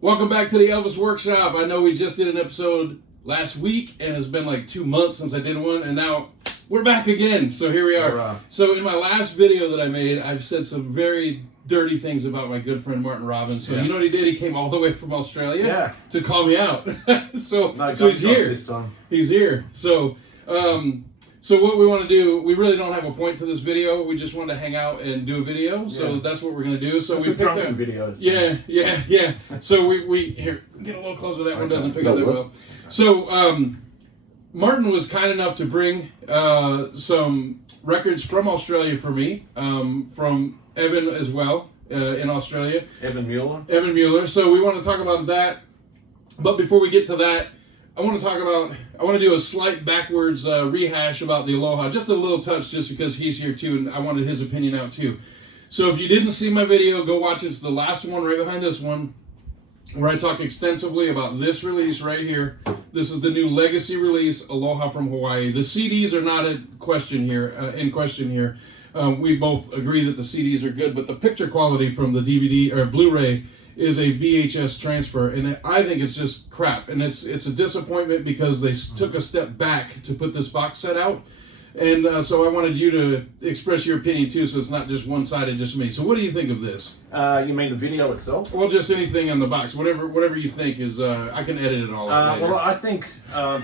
Welcome back to the Elvis Workshop. I know we just did an episode last week, and it's been like 2 months since I did one, and now we're back again. So here we are. So in my last video that I made, I've said some very dirty things about my good friend Martin Robbins. So you know what he did? He came all the way from Australia to call me out. so he's here. This time. He's here. So what we want to do, we really don't have a point to this video. We just want to hang out and do a video. So that's what we're going to do. So we picked up videos. Yeah. So we here, get a little closer. That one doesn't pick up that well. So Martin was kind enough to bring some records from Australia for me, from Evan as well in Australia. Evan Mueller. So we want to talk about that. But before we get to that, I want to do a slight backwards rehash about the Aloha, just a little touch, just because he's here too, and I wanted his opinion out too. So if you didn't see my video, go watch it. It's the last one right behind this one, where I talk extensively about this release right here. This is the new legacy release, Aloha from Hawaii. The CDs are not in question here. We both agree that the CDs are good, but the picture quality from the DVD or Blu-ray is a VHS transfer, and I think it's just crap. And it's a disappointment because they took a step back to put this box set out. And so I wanted you to express your opinion too, so it's not just one-sided, just me. So what do you think of this? You mean the video itself? Well, just anything on the box, whatever you think is. I can edit it all out later. Well, I think. Where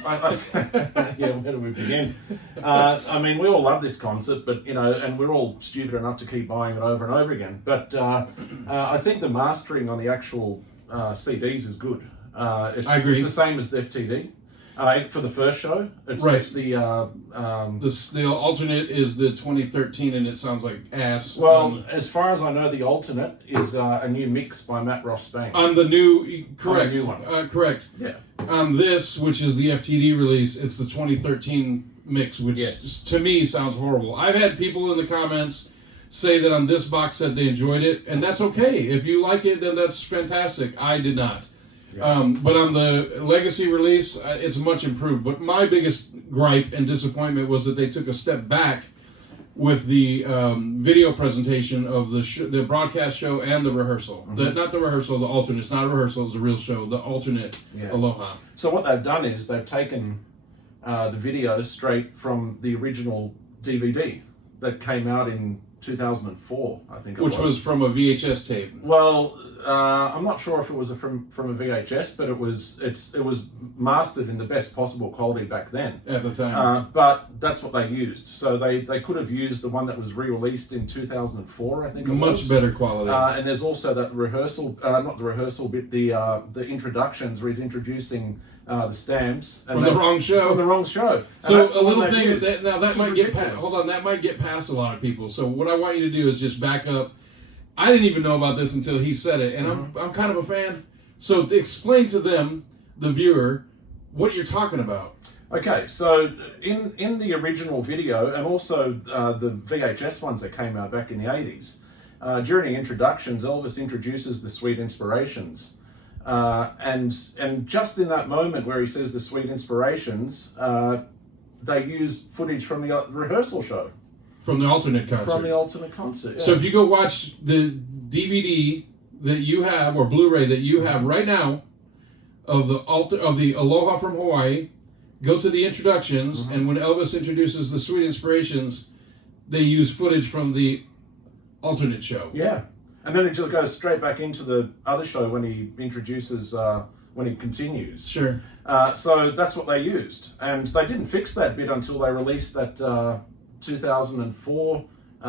do we begin? I mean, we all love this concert, but and we're all stupid enough to keep buying it over and over again. But I think the mastering on the actual CDs is good. I agree. It's the same as the FTD. For the first show, it's the alternate is the 2013, and it sounds like ass. Well, as far as I know, the alternate is a new mix by Matt Ross-Bank. On the new, correct, on the new one. correct. Yeah. On this, which is the FTD release, it's the 2013 mix, which to me sounds horrible. I've had people in the comments say that on this box set they enjoyed it, and that's okay. If you like it, then that's fantastic. I did not. But on the legacy release, it's much improved. But my biggest gripe and disappointment was that they took a step back with the video presentation of the broadcast show and the rehearsal. Not the rehearsal, the alternate. It's not a rehearsal, it's a real show, the alternate Aloha. So what they've done is they've taken the video straight from the original DVD that came out in 2004, I think it was. Which was from a VHS tape. Well, I'm not sure if it was from a VHS, but it was mastered in the best possible quality back then. At the time. But that's what they used. So they could have used the one that was re-released in 2004, I think it was. Much better quality. And there's also that rehearsal, not the rehearsal bit, the introductions where he's introducing the stamps. From the wrong show. From the wrong show. So a little thing, that might get past, hold on, that might get past a lot of people. So what I want you to do is just back up. I didn't even know about this until he said it, and I'm kind of a fan. So explain to them, the viewer, what you're talking about. Okay, so in the original video, and also the VHS ones that came out back in the 80s, during the introductions, Elvis introduces the Sweet Inspirations. And just in that moment where he says the Sweet Inspirations, they use footage from the rehearsal show. From the alternate concert. From the alternate concert, So if you go watch the DVD that you have, or Blu-ray that you have right now, of the Aloha from Hawaii, go to the introductions, and when Elvis introduces the Sweet Inspirations, they use footage from the alternate show. Yeah. And then it just goes straight back into the other show when he introduces, when he continues. Sure. So that's what they used. And they didn't fix that bit until they released that 2004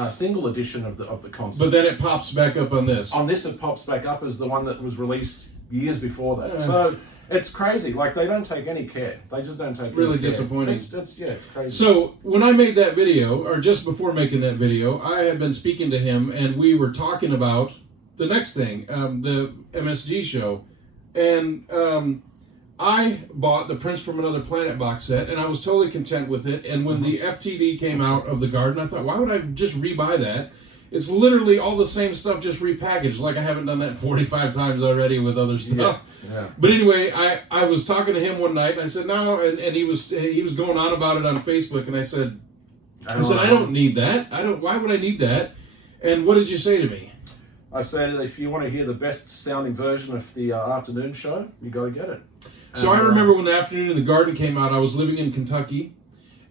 single edition of the concert. But then it pops back up on this. On this, it pops back up as the one that was released years before that. So it's crazy. Like, they don't take any care. They just don't take really any care. Disappointing. It's crazy. So when I made that video, or just before making that video, I had been speaking to him, and we were talking about the next thing, the MSG show. And I bought the Prince from Another Planet box set, and I was totally content with it. And when the FTD came out of the garden, I thought, why would I just rebuy that? It's literally all the same stuff, just repackaged. Like I haven't done that 45 times already with other stuff. Yeah. But anyway, I was talking to him one night, and I said, no, and he was going on about it on Facebook, and I said, I don't need that. Why would I need that? And what did you say to me? I said, if you want to hear the best sounding version of the afternoon show, you got to get it. So I remember when the Afternoon in the Garden came out, I was living in Kentucky,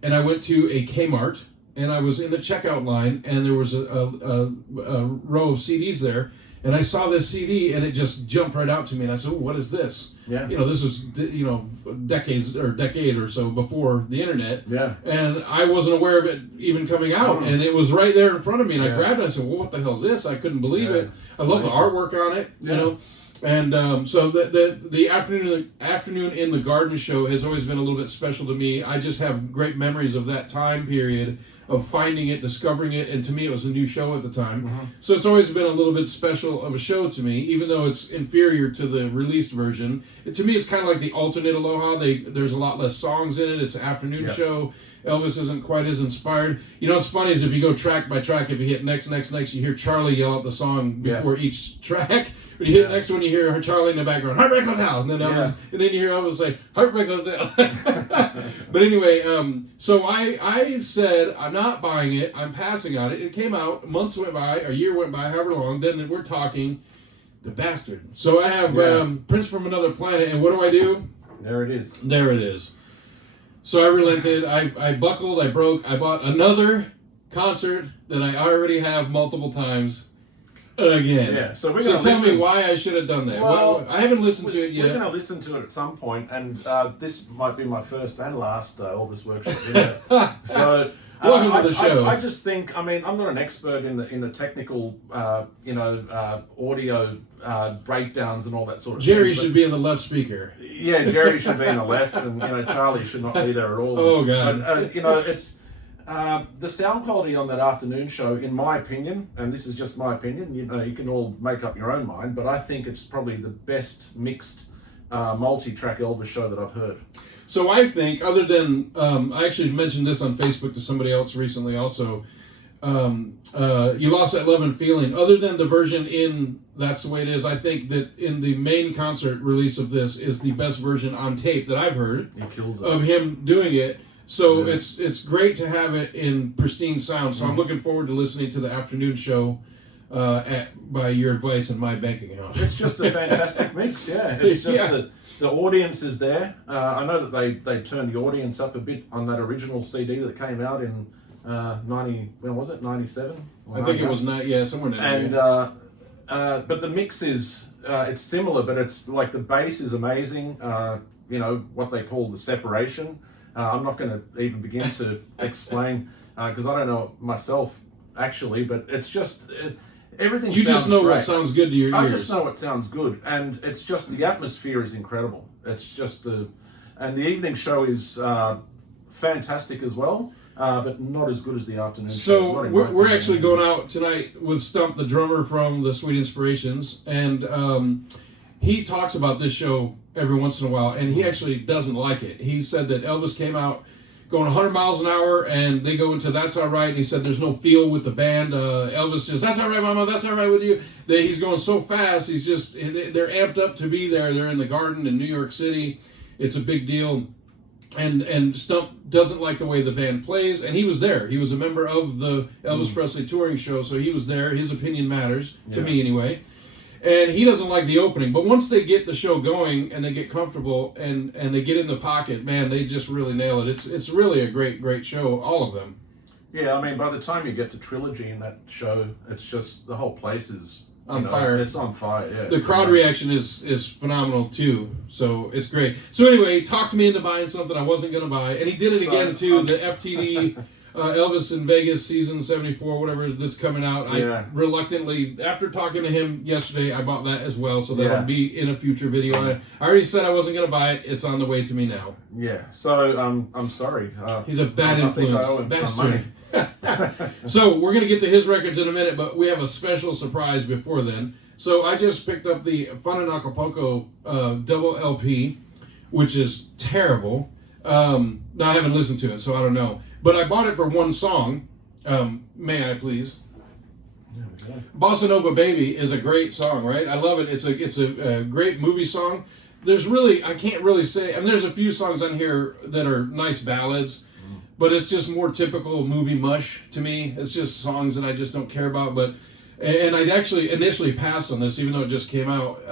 and I went to a Kmart, and I was in the checkout line, and there was a row of CDs there, and I saw this CD, and it just jumped right out to me, and I said, oh, what is this? Yeah. You know, this was, you know, decade or so before the internet. Yeah. And I wasn't aware of it even coming out, and it was right there in front of me, and I grabbed it, and I said, well, what the hell is this? I couldn't believe it. I love the artwork on it, you know. And so the afternoon in the Garden show has always been a little bit special to me. I just have great memories of that time period of finding it, discovering it, and to me it was a new show at the time. So it's always been a little bit special of a show to me, even though it's inferior to the released version. To me, it's kind of like the alternate Aloha. There's a lot less songs in it. It's an afternoon show. Elvis isn't quite as inspired. You know what's funny is if you go track by track, if you hit next, you hear Charlie yell out the song before each track. When you hit next one, you hear Charlie in the background, Heartbreak Hotel, and then Elvis, and then you hear Elvis say, Heartbreak Hotel. But anyway, so I said, I'm not buying it, I'm passing on it. It came out, months went by, a year went by, however long, then we're talking, the bastard. So I have Prince from Another Planet, and what do? There it is. There it is. So I relented, I buckled, I broke, I bought another concert that I already have multiple times. Again. Yeah, so tell me why I should have done that. Well, I haven't listened to it yet. We're going to listen to it at some point, and this might be my first and last Elvis Workshop video. So welcome to the show. I just think, I mean, I'm not an expert in the technical, audio breakdowns and all that sort of Jerry thing. should be in the left speaker. Yeah, Jerry should be in the left, and Charlie should not be there at all. Oh God. But, it's. The sound quality on that afternoon show, in my opinion, and this is just my opinion, you can all make up your own mind, but I think it's probably the best mixed multi-track Elvis show that I've heard. So I think, other than, I actually mentioned this on Facebook to somebody else recently also, You Lost That Love and Feeling, other than the version in That's the Way It Is, I think that in the main concert release of this is the best version on tape that I've heard of him doing it. So it's great to have it in pristine sound. So I'm looking forward to listening to the afternoon show by your advice and my bank account. It's just a fantastic mix, It's just the audience is there. I know that they turned the audience up a bit on that original CD that came out in 97? I think it was somewhere in there. And but the mix is it's similar, but it's like the bass is amazing. What they call the separation. I'm not going to even begin to explain because I don't know myself actually, but it's just everything. You sounds just know great. what sounds good to your ears. I just know what sounds good, and it's just the atmosphere is incredible. It's just and the evening show is fantastic as well, but not as good as the afternoon show. So we're actually going out tonight with Stump, the drummer from the Sweet Inspirations, and he talks about this show every once in a while, and he actually doesn't like it. He said that Elvis came out going 100 miles an hour, and they go into That's All Right, and he said there's no feel with the band. Elvis just, that's all right, mama, that's all right with you. He's going so fast, they're amped up to be there. They're in the Garden in New York City. It's a big deal. And Stump doesn't like the way the band plays, and he was there. He was a member of the Elvis Presley touring show, so he was there. His opinion matters, to me anyway. And he doesn't like the opening, but once they get the show going and they get comfortable and they get in the pocket, man, they just really nail it. It's really a great show, all of them. Yeah, I mean, by the time you get to Trilogy in that show, it's just the whole place is on fire. It's on fire. Yeah. The crowd reaction is phenomenal too, so it's great. So anyway, he talked me into buying something I wasn't going to buy, and he did it again too. The FTD. Elvis in Vegas season 74, whatever that's coming out. I reluctantly, after talking to him yesterday, I bought that as well, so that'll be in a future video. I already said I wasn't going to buy it. It's on the way to me now. Yeah, so I'm sorry. He's a bad influence. Bastard. So we're going to get to his records in a minute, but we have a special surprise before then. So I just picked up the Fun in Acapulco double LP, which is terrible. Now I haven't listened to it, so I don't know. But I bought it for one song. May I please? Yeah, Bossa Nova Baby is a great song, right? I love it. It's a great movie song. I can't really say, there's a few songs on here that are nice ballads, but it's just more typical movie mush to me. It's just songs that I just don't care about. But And I'd actually initially passed on this, even though it just came out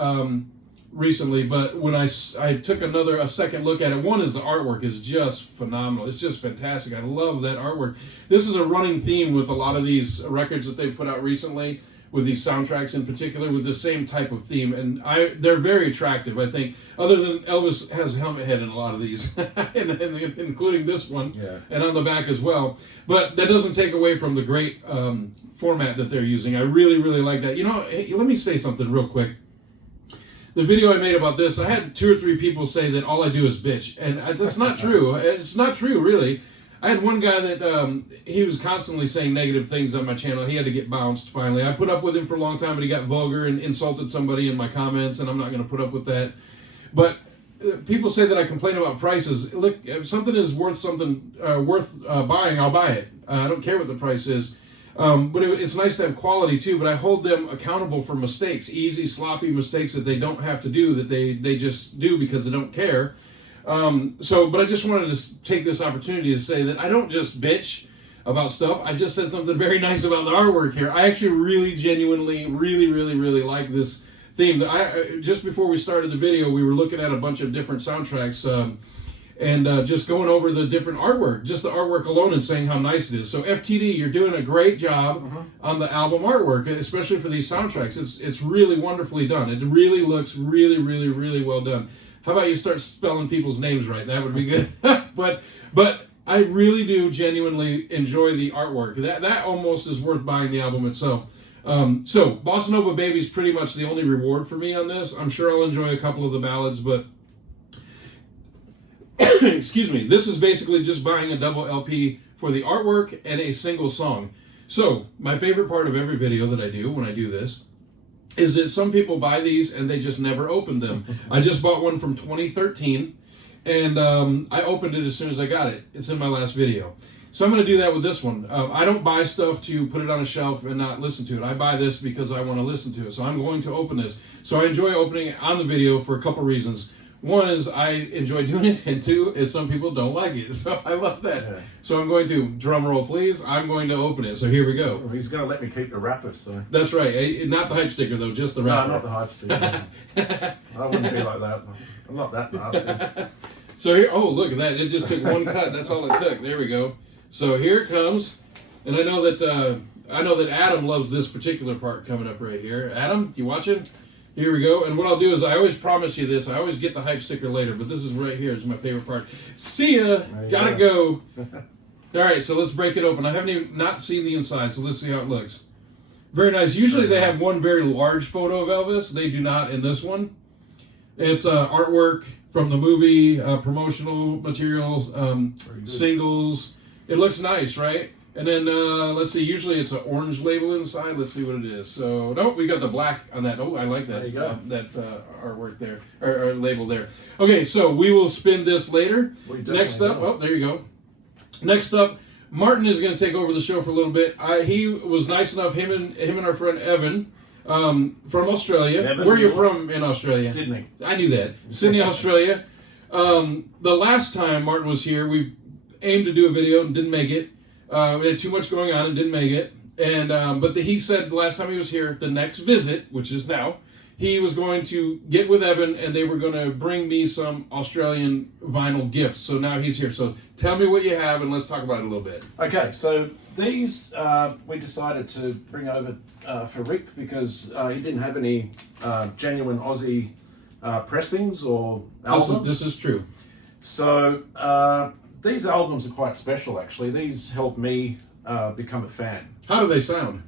recently. But when I took a second look at it, one is the artwork is just phenomenal. It's just fantastic. I love that artwork. This is a running theme with a lot of these records that they've put out recently, with these soundtracks in particular, with the same type of theme. And they're very attractive, I think. Other than Elvis has a helmet head in a lot of these, including this one, and on the back as well. But that doesn't take away from the great format that they're using. I really, really like that. You know, hey, let me say something real quick. The video I made about this, I had 2 or 3 people say that all I do is bitch. And that's not true. It's not true, really. I had one guy that he was constantly saying negative things on my channel. He had to get bounced finally. I put up with him for a long time, but he got vulgar and insulted somebody in my comments, and I'm not going to put up with that. But people say that I complain about prices. Look, if something is worth buying, I'll buy it. I don't care what the price is. But it's nice to have quality too, but I hold them accountable for mistakes, easy, sloppy mistakes that they don't have to do, that they just do because they don't care. But I just wanted to take this opportunity to say that I don't just bitch about stuff. I just said something very nice about the artwork here. I actually really, genuinely, really like this theme. Just before we started the video, we were looking at a bunch of different soundtracks, and just going over the different artwork, just the artwork alone, and saying how nice it is. So FTD, you're doing a great job on the album artwork, especially for these soundtracks. It's really wonderfully done. It really looks really well done. How about you start spelling people's names right? That would be good. but I really do genuinely enjoy the artwork. That almost is worth buying the album itself. So Bossa Nova Baby is pretty much the only reward for me on this. I'm sure I'll enjoy a couple of the ballads, but excuse me, this is basically just buying a double LP for the artwork and a single song. So my favorite part of every video that I do when I do this is that some people buy these and they just never open them. I just bought one from 2013, and I opened it as soon as I got it. It's in my last video. So I'm going to do that with this one. I don't buy stuff to put it on a shelf and not listen to it. I buy this because I want to listen to it. So I'm going to open this. So I enjoy opening it on the video for a couple reasons. One is I enjoy doing it, and 2 is some people don't like it. So I love that. Yeah. So I'm going to, drum roll please, I'm going to open it. So here we go. Well, he's going to let me keep the wrapper, so. That's right. Not the hype sticker though, just the wrapper. No, not the hype sticker. I wouldn't be like that. I'm not that nasty. So here, oh look at that. It just took one cut. That's all it took. There we go. So here it comes. And I know that Adam loves this particular part coming up right here. Adam, you watching? Here we go. And what I'll do is I always promise you this. I always get the hype sticker later, but this is right here. This is my favorite part. See ya. Gotta go. All right, so let's break it open. I haven't even not seen the inside, so let's see how it looks. Very nice. Usually they have one very large photo of Elvis. They do not in this one. It's artwork from the movie, promotional materials, singles. It looks nice, right? And then, let's see, usually it's an orange label inside. Let's see what it is. So, nope, we got the black on that. Oh, I like that. There you go. That artwork there, or label there. Okay, so we will spin this later. Next up, oh, there you go. Next up, Martin is going to take over the show for a little bit. He was nice enough, him and our friend Evan, from Australia. Evan, where are you from in Australia? Sydney. I knew that. Sydney, Australia. The last time Martin was here, we aimed to do a video and didn't make it. We had too much going on and didn't make it. And but he said the last time he was here, the next visit, which is now, he was going to get with Evan and they were going to bring me some Australian vinyl gifts. So now he's here. So tell me what you have and let's talk about it a little bit. Okay, so these we decided to bring over for Rick because he didn't have any genuine Aussie pressings or albums. This is true. So these albums are quite special, actually. These helped me become a fan. How do they sound?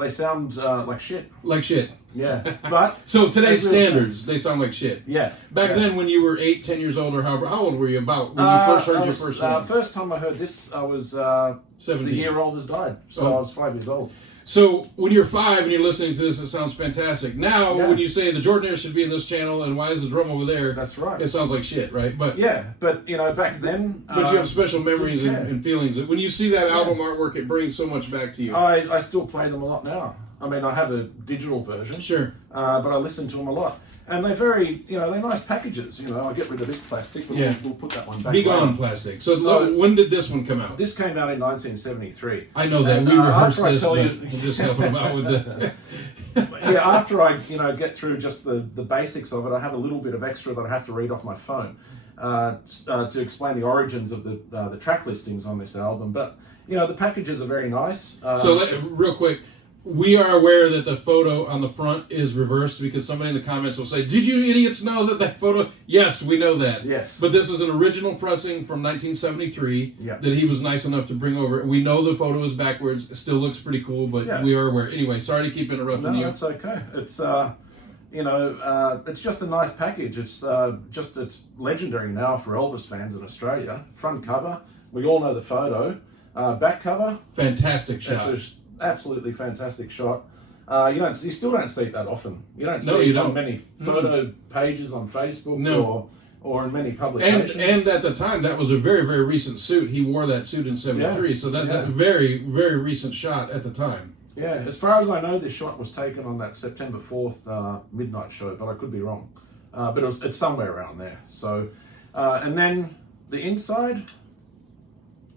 They sound like shit. Like shit. Yeah, but so today's standards, they sound like shit. Yeah. Back then, when you were 8, 10 years old, or however, how old were you about when you first heard your first song? First time I heard this, I was 17. The year old has died, so I was 5 years old. So when you're 5 and you're listening to this, it sounds fantastic. Now, when you say the Jordanaires should be in this channel, and why is the drum over there? That's right. It sounds like shit, right? But yeah, but you know, back then. But you have special memories and feelings. When you see that album artwork, it brings so much back to you. I still play them a lot now. I mean, I have a digital version. Sure. But I listen to them a lot. And they're very, they're nice packages. I get rid of this plastic, but we'll put that one back. Be gone plastic. So when did this one come out? This came out in 1973. I know that. And, we rehearsed this, but we're just helping them out with the... Yeah, after I, get through just the basics of it, I have a little bit of extra that I have to read off my phone to explain the origins of the track listings on this album. But, the packages are very nice. Real quick, we are aware that the photo on the front is reversed because somebody in the comments will say, "Did you idiots know that photo?" Yes, we know that. Yes. But this is an original pressing from 1973 that he was nice enough to bring over. We know the photo is backwards. It still looks pretty cool, but we are aware. Anyway, sorry to keep interrupting you. No, that's okay. It's it's just a nice package. It's it's legendary now for Elvis fans in Australia. Front cover, we all know the photo. Back cover, fantastic shot. It's an absolutely fantastic shot. You still don't see it that often. You don't see it on many photo pages on Facebook or in many publications. And at the time, that was a very, very recent suit. He wore that suit in '73, so that very, very recent shot at the time. Yeah, as far as I know, this shot was taken on that September 4th midnight show, but I could be wrong. But it's somewhere around there. So, and then the inside,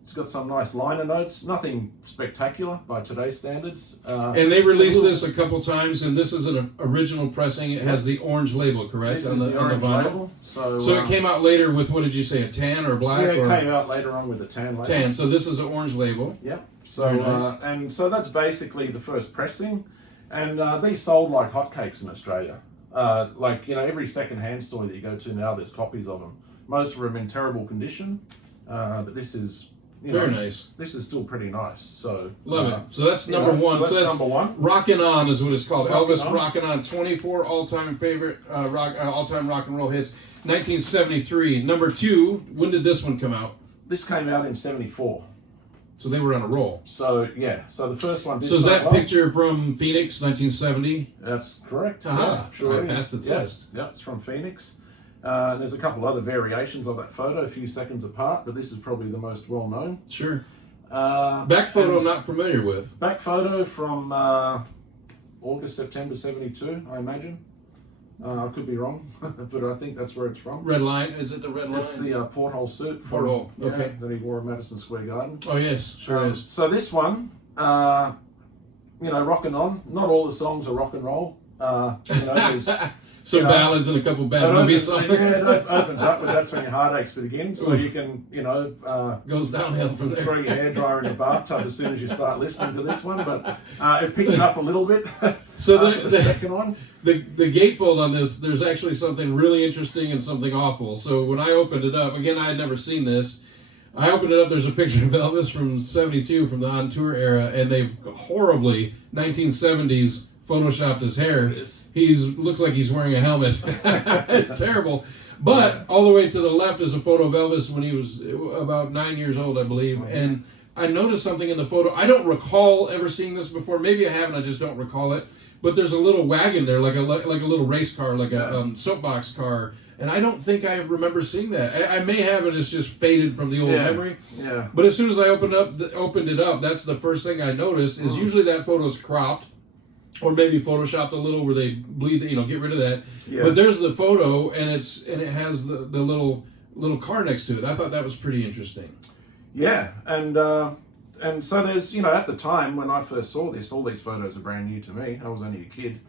it's got some nice liner notes. Nothing spectacular by today's standards. And they released this a couple times, and this is an original pressing. It has the orange label, correct? This is the orange label. So it came out later with, what did you say, a tan or black? Yeah, it came out later on with a tan label. Tan, so this is an orange label. Yep. So nice. And so that's basically the first pressing, and these sold like hotcakes in Australia. Every second-hand store that you go to now, there's copies of them. Most of them in terrible condition, but this is very nice. This is still pretty nice. So love it. So that's number one. So that's number one. Rockin' On is what it's called. Elvis Rockin' On, 24 all-time favorite all-time rock and roll hits. 1973. Number two. When did this one come out? This came out in '74. So they were on a roll. So so the first one. So is that picture from Phoenix, 1970? That's correct. Yeah, sure. I passed the test. Yeah, it's from Phoenix. There's a couple other variations of that photo, a few seconds apart, but this is probably the most well known. Sure. Back photo, I'm not familiar with. Back photo from August, September '72, I imagine. I could be wrong, but I think that's where it's from. Red line? Is it the red line? It's the porthole suit. Porthole, okay. That he wore at Madison Square Garden. Oh, yes, sure is. So this one, rockin' on. Not all the songs are rock and roll. There's some ballads and a couple bad movie songs. Yeah, it opens up, but that's when your heartaches begin. So you can, goes downhill from there. Throw your hairdryer in the bathtub as soon as you start listening to this one. But it picks up a little bit. So the second one. The gatefold on this, there's actually something really interesting and something awful. So when I opened it up, again, I had never seen this. I opened it up, there's a picture of Elvis from '72, from the On Tour era, and they've horribly 1970s photoshopped his hair. Looks like he's wearing a helmet. It's terrible. But all the way to the left is a photo of Elvis when he was about 9 years old, I believe. And I noticed something in the photo. I don't recall ever seeing this before. Maybe I haven't. I just don't recall it. But there's a little wagon there, like a little race car, like a soapbox car. And I don't think I remember seeing that. I may have it. It's just faded from the old memory. Yeah. But as soon as I opened it up, that's the first thing I noticed. Is usually that photo's cropped, or maybe photoshopped a little where they bleed. Get rid of that. Yeah. But there's the photo, and it has the little car next to it. I thought that was pretty interesting. Yeah, and so there's, at the time when I first saw this, all these photos are brand new to me. I was only a kid.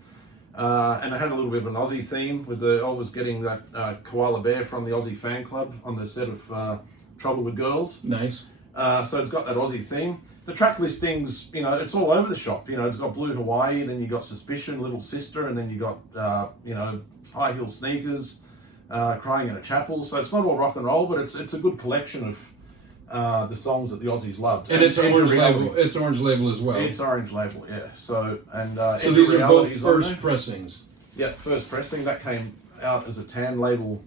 And I had a little bit of an Aussie theme with Elvis getting that koala bear from the Aussie fan club on the set of Trouble with Girls. Nice. So it's got that Aussie theme. The track listings, it's all over the shop. It's got Blue Hawaii, then you got Suspicion, Little Sister, and then you got, High Heel Sneakers, Crying in a Chapel. So it's not all rock and roll, but it's a good collection of the songs that the Aussies loved. And it's orange label. It's orange label as well. It's orange label, yeah. So so these are both first pressings. Yeah, first pressing. That came out as a tan label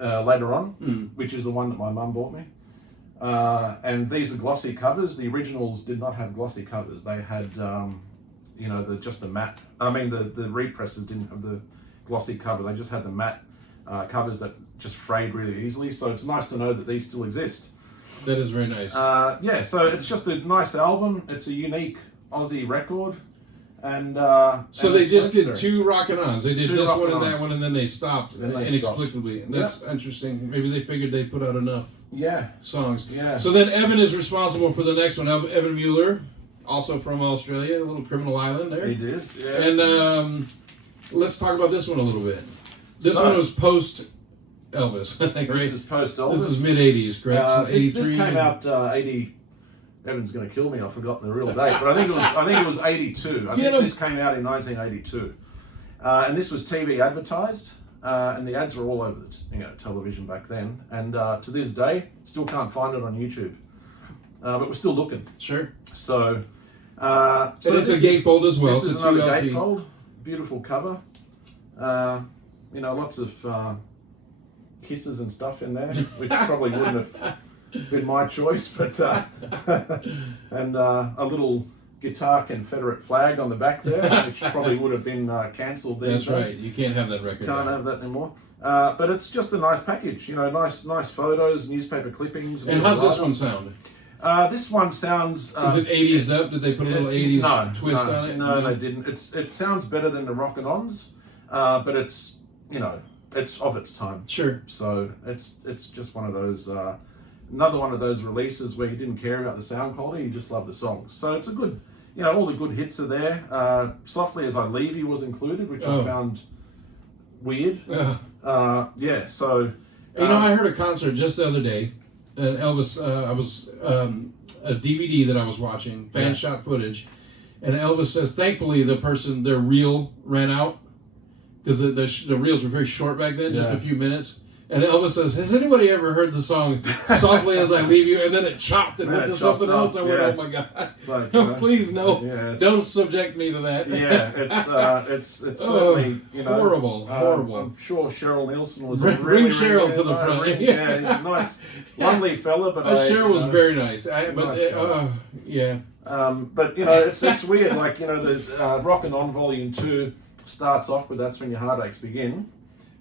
later on, which is the one that my mum bought me. And these are glossy covers. The originals did not have glossy covers. They had, just the matte. I mean, the represses didn't have the glossy cover. They just had the matte covers that just frayed really easily. So it's nice to know that these still exist. That is very nice. So it's just a nice album. It's a unique Aussie record. And so and they it's just did legendary. 2 rockin'-ons. They did Two this one and rockin'-ons. that one, and then they stopped Then they inexplicably. And that's interesting. Maybe they figured they put out enough Yeah, songs. yeah. So then Evan is responsible for the next one. Evan Mueller, also from Australia, a little criminal island there. It is. Yeah. And let's talk about this one a little bit. This So- one was post Elvis. Great. This is post Elvis. This is mid '80s, correct? So This came out 80. Evan's going to kill me. I've forgotten the real date, but I think it was 82. I think this came out in 1982, and this was TV advertised, and the ads were all over the television back then. And to this day, still can't find it on YouTube, but we're still looking. Sure. So, so it's a gatefold as well. This is It's another 2 LP. gatefold. Beautiful cover. Lots of kisses and stuff in there, which probably wouldn't have been my choice, but and a little guitar Confederate flag on the back there, which probably would have been cancelled these That's days. right. You can't have that record. Can't now. have that anymore. But it's just a nice package, nice photos, newspaper clippings. And how's this one sound? This one sounds. Is it 80s up? Did they put a little 80s twist on it? No, they didn't. It sounds better than the Rockin'-Ons, but it's it's of its time. Sure. So it's just one of those. Another one of those releases where you didn't care about the sound quality, you just love the songs. So it's a good, all the good hits are there. Softly As I Leave You was included, which I found weird. Yeah, so... I heard a concert just the other day, and Elvis, I was, a DVD that I was watching, fan shot footage, and Elvis says, thankfully their reel ran out, because the reels were very short back then, just a few minutes. And Elvis says, has anybody ever heard the song Softly As I Leave You? And then it chopped and went to something else. I went, oh my God. Like, please no. Yeah, don't subject me to that. Yeah, it's certainly, horrible. I'm sure Cheryl Nielsen was Bring Cheryl to the front. Yeah, nice, lovely fella, but Cheryl was very nice. Yeah. But it's weird. Like the Rockin' On Volume 2 starts off with That's When Your Heartaches Begin.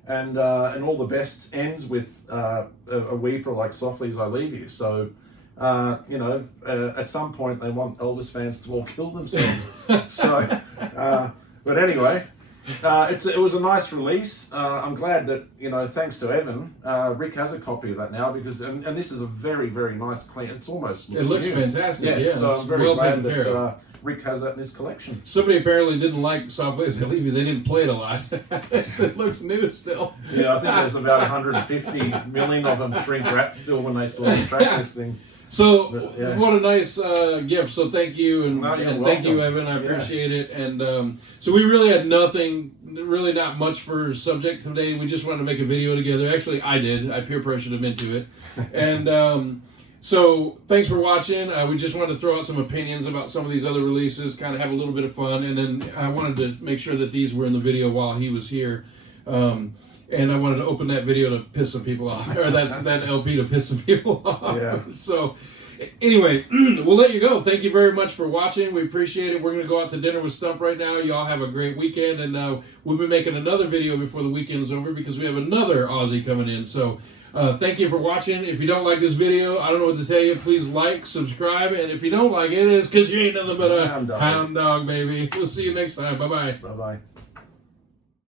And all the best ends with a weeper like Softly As I Leave You. So, at some point they want Elvis fans to all kill themselves. So, but anyway, it was a nice release. I'm glad that, thanks to Evan, Rick has a copy of that now because, and this is a very, very nice clean, it's almost It looks new. fantastic, yeah. So I'm very well glad taken care of. that Rick has that in his collection. Somebody apparently didn't like Softly As I Leave You. They didn't play it a lot. It looks new still. Yeah, I think there's about 150 million of them shrink wrapped still when they saw the track listing. So, But, what a nice gift. So thank you, and thank you, Evan. I appreciate it. And so we really had really not much for subject today. We just wanted to make a video together. Actually, I did. I peer pressured him into it. And so thanks for watching. We just wanted to throw out some opinions about some of these other releases, kind of have a little bit of fun. And then I wanted to make sure that these were in the video while he was here. And I wanted to open that video to piss some people off, or that LP to piss some people off. Yeah. So, anyway, we'll let you go. Thank you very much for watching. We appreciate it. We're going to go out to dinner with Stump right now. Y'all have a great weekend, and we'll be making another video before the weekend's over because we have another Aussie coming in. So, thank you for watching. If you don't like this video, I don't know what to tell you. Please like, subscribe, and if you don't like it, it's because you ain't nothing but a hound dog, baby. We'll see you next time. Bye-bye. Bye-bye.